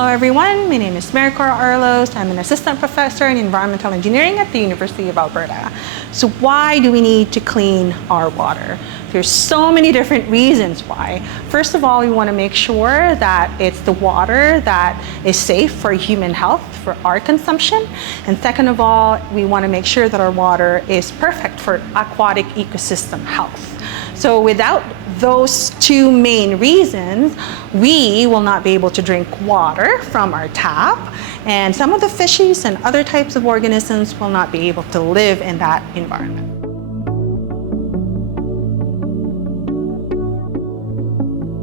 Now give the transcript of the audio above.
Hello everyone, my name is Maricor Arlos. I'm an assistant professor in environmental engineering at the University of Alberta. So why do we need to clean our water? There's so many different reasons why. First of all, we want to make sure that it's the water that is safe for human health, for our consumption. And second of all, we want to make sure that our water is perfect for aquatic ecosystem health. So without those two main reasons, we will not be able to drink water from our tap, and some of the fishes and other types of organisms will not be able to live in that environment.